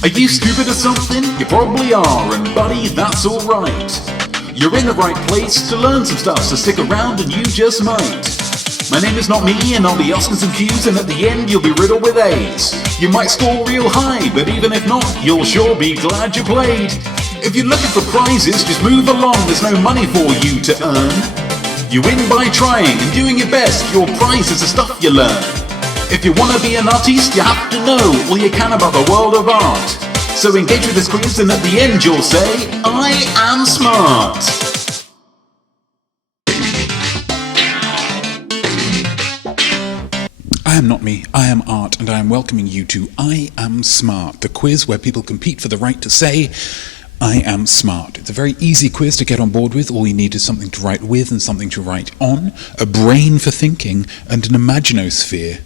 Are you stupid or something? You probably are, and buddy, that's alright. You're in the right place to learn some stuff, so stick around and you just might. My name is Notme, and I'll be asking some Q's, and at the end you'll be riddled with A's. You might score real high, but even if not, you'll sure be glad you played. If you're looking for prizes, just move along, there's no money for you to earn. You win by trying and doing your best, your prize is the stuff you learn. If you want to be an artiste, you have to know all you can about the world of art. So engage with this quiz, and at the end you'll say, I am smart. I am not me, I am art, and I am welcoming you to I Am Smart, the quiz where people compete for the right to say, I am smart. It's a very easy quiz to get on board with. All you need is something to write with and something to write on, a brain for thinking, and an imaginosphere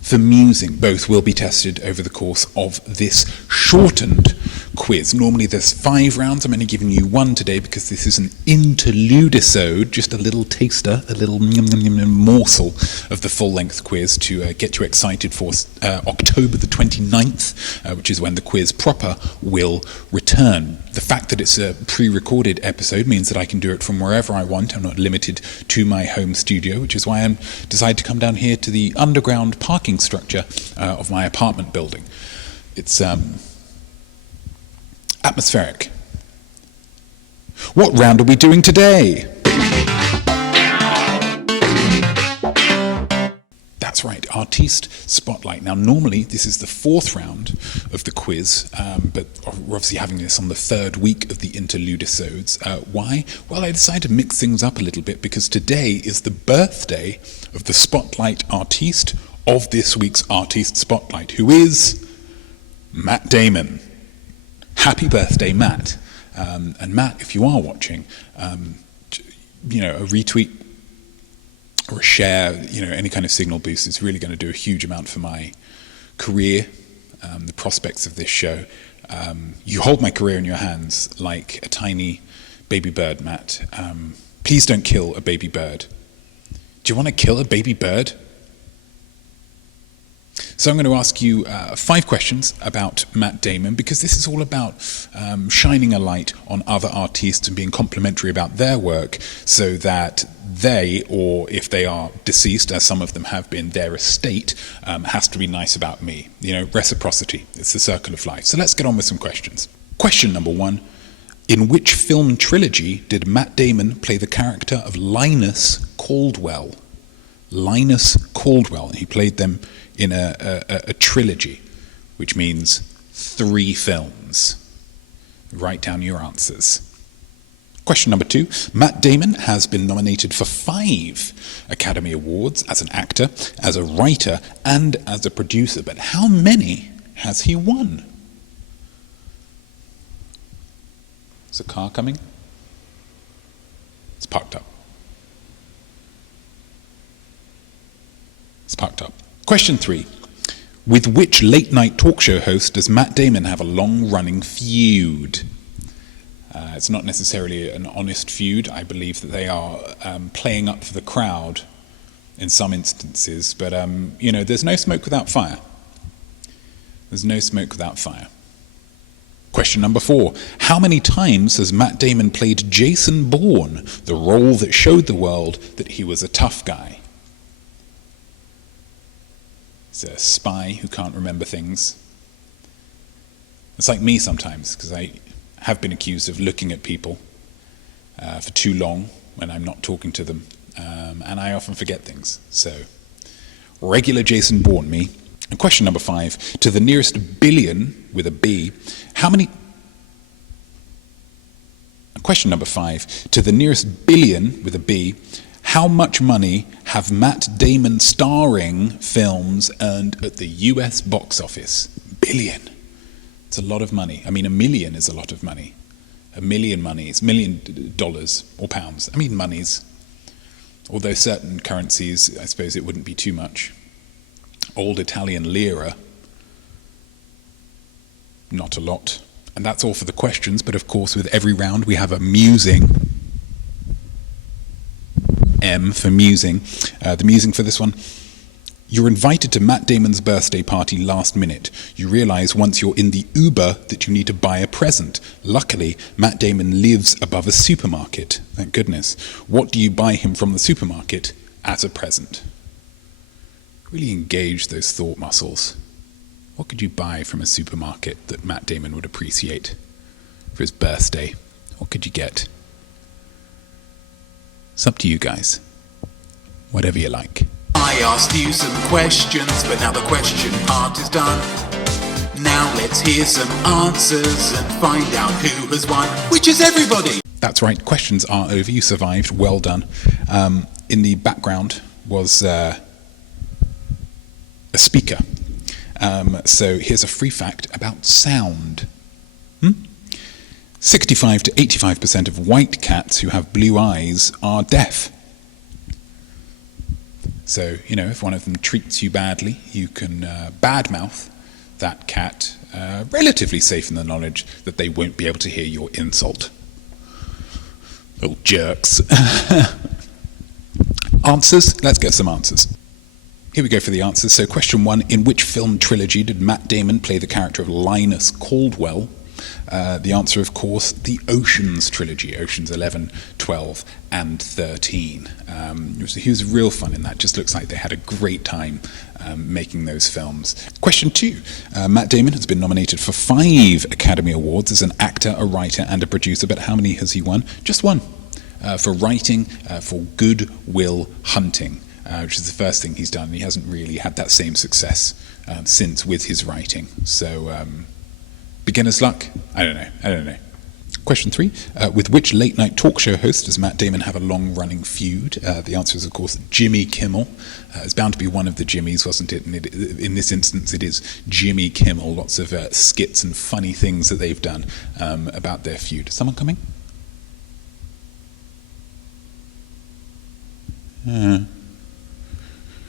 for musing. Both will be tested over the course of this shortened quiz. Normally there's 5 rounds. I'm only giving you 1 today because this is an Interludisode, just a little taster, a little morsel of the full-length quiz to get you excited for October the 29th, which is when the quiz proper will return. The fact that it's a pre-recorded episode means that I can do it from wherever I want. I'm not limited to my home studio, which is why I decided to come down here to the underground parking structure of my apartment building. It's atmospheric. What round are we doing today? That's right, Artiste Spotlight. Now, normally this is the 4th round of the quiz, but we're obviously having this on the 3rd week of the Interludisodes. Why? Well, I decided to mix things up a little bit because today is the birthday of the Spotlight artiste of this week's Artiste Spotlight, who is Matt Damon. Happy birthday, Matt. And Matt, if you are watching, a retweet or a share, any kind of signal boost is really going to do a huge amount for my career, the prospects of this show. You hold my career in your hands like a tiny baby bird, Matt. Please don't kill a baby bird. Do you want to kill a baby bird? So I'm going to ask you 5 questions about Matt Damon, because this is all about shining a light on other artists and being complimentary about their work so that they, or if they are deceased, as some of them have been, their estate has to be nice about me. Reciprocity. It's the circle of life. So let's get on with some questions. Question number 1. In which film trilogy did Matt Damon play the character of Linus Caldwell? Linus Caldwell. He played them in a trilogy, which means 3 films. Write down your answers. Question number 2. Matt Damon has been nominated for 5 Academy Awards as an actor, as a writer, and as a producer. But how many has he won? Is a car coming? It's parked up. It's parked up. Question 3. With which late-night talk show host does Matt Damon have a long-running feud? It's not necessarily an honest feud. I believe that they are playing up for the crowd in some instances. But, there's no smoke without fire. There's no smoke without fire. Question number 4. How many times has Matt Damon played Jason Bourne, the role that showed the world that he was a tough guy? It's a spy who can't remember things. It's like me sometimes, because I have been accused of looking at people for too long when I'm not talking to them, and I often forget things. So, regular Jason Bourne, me. And question number 5, to the nearest billion, with a B, how many... Question number 5, to the nearest billion, with a B, how much money have Matt Damon starring films earned at the US box office? Billion. It's a lot of money. I mean, $1 million is a lot of money. $1 million monies, $1 million or pounds. I mean, monies. Although certain currencies, I suppose it wouldn't be too much. Old Italian lira, not a lot. And that's all for the questions, but of course with every round we have a musing. M for musing. The musing for this one. You're invited to Matt Damon's birthday party last minute. You realise once you're in the Uber that you need to buy a present. Luckily, Matt Damon lives above a supermarket. Thank goodness. What do you buy him from the supermarket as a present? Really engage those thought muscles. What could you buy from a supermarket that Matt Damon would appreciate for his birthday? What could you get? It's up to you guys. Whatever you like. I asked you some questions, but now the question part is done. Now let's hear some answers and find out who has won, which is everybody. That's right, questions are over. You survived, well done. In the background was a speaker. So here's a free fact about sound. 65 to 85% of white cats who have blue eyes are deaf. So, if one of them treats you badly, you can badmouth that cat, relatively safe in the knowledge that they won't be able to hear your insult. Little jerks. Answers? Let's get some answers. Here we go for the answers. So question 1, in which film trilogy did Matt Damon play the character of Linus Caldwell? The answer, of course, the Oceans trilogy, Oceans 11, 12, and 13. He was real fun in that. Just looks like they had a great time making those films. Question 2. Matt Damon has been nominated for 5 Academy Awards as an actor, a writer, and a producer, but how many has he won? Just one. For writing for Good Will Hunting, which is the first thing he's done. He hasn't really had that same success since with his writing. So... beginner's luck? I don't know. Question 3. With which late-night talk show host does Matt Damon have a long-running feud? The answer is, of course, Jimmy Kimmel. It's bound to be one of the Jimmys, wasn't it? And in this instance, it is Jimmy Kimmel. Lots of skits and funny things that they've done about their feud. Someone coming?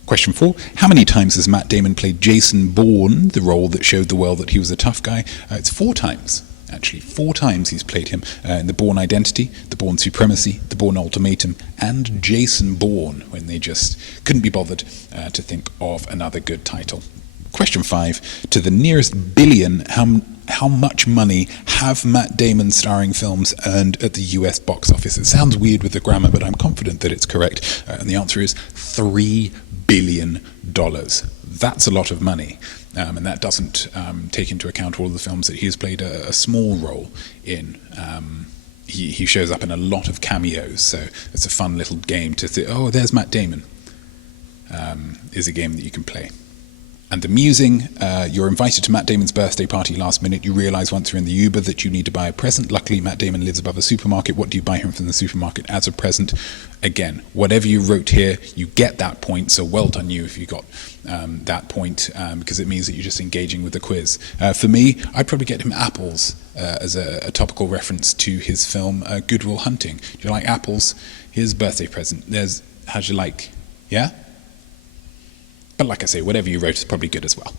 Question 4. How many times has Matt Damon played Jason Bourne, the role that showed the world that he was a tough guy? It's 4 times, actually. 4 times he's played him in The Bourne Identity, The Bourne Supremacy, The Bourne Ultimatum, and Jason Bourne, when they just couldn't be bothered to think of another good title. Question 5. To the nearest billion, how much money have Matt Damon starring films earned at the US box office? It sounds weird with the grammar, but I'm confident that it's correct. And the answer is $3 billion. That's a lot of money. And that doesn't take into account all of the films that he has played a small role in. He shows up in a lot of cameos, so it's a fun little game to think, oh, there's Matt Damon, is a game that you can play. And the musing, you're invited to Matt Damon's birthday party last minute. You realise once you're in the Uber that you need to buy a present. Luckily, Matt Damon lives above a supermarket. What do you buy him from the supermarket as a present? Again, whatever you wrote here, you get that point. So well done you if you got that point, because it means that you're just engaging with the quiz. For me, I'd probably get him apples as a topical reference to his film Good Will Hunting. Do you like apples? Here's a birthday present. How'd you like? Yeah? But like I say, whatever you wrote is probably good as well.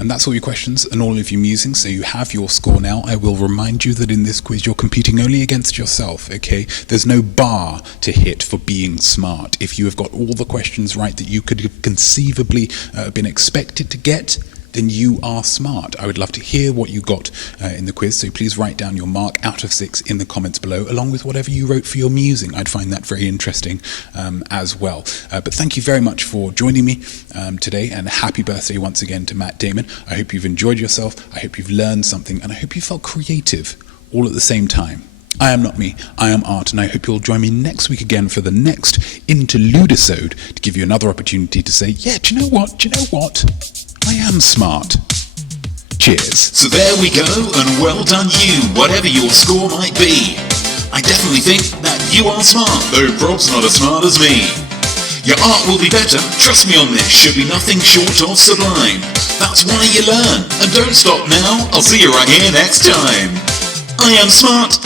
And that's all your questions and all of your musings, so you have your score now. I will remind you that in this quiz you're competing only against yourself, okay? There's no bar to hit for being smart. If you have got all the questions right that you could have conceivably been expected to get, then you are smart. I would love to hear what you got in the quiz, so please write down your mark out of 6 in the comments below, along with whatever you wrote for your musing. I'd find that very interesting as well. But thank you very much for joining me today, and happy birthday once again to Matt Damon. I hope you've enjoyed yourself, I hope you've learned something, and I hope you felt creative all at the same time. I am Notme, I am Art, and I hope you'll join me next week again for the next Interludisode to give you another opportunity to say, yeah, do you know what? I am smart. Cheers. So there we go, and well done you, whatever your score might be. I definitely think that you are smart, though prob's not as smart as me. Your art will be better, trust me on this, should be nothing short of sublime. That's why you learn, and don't stop now, I'll see you right here next time. I am smart.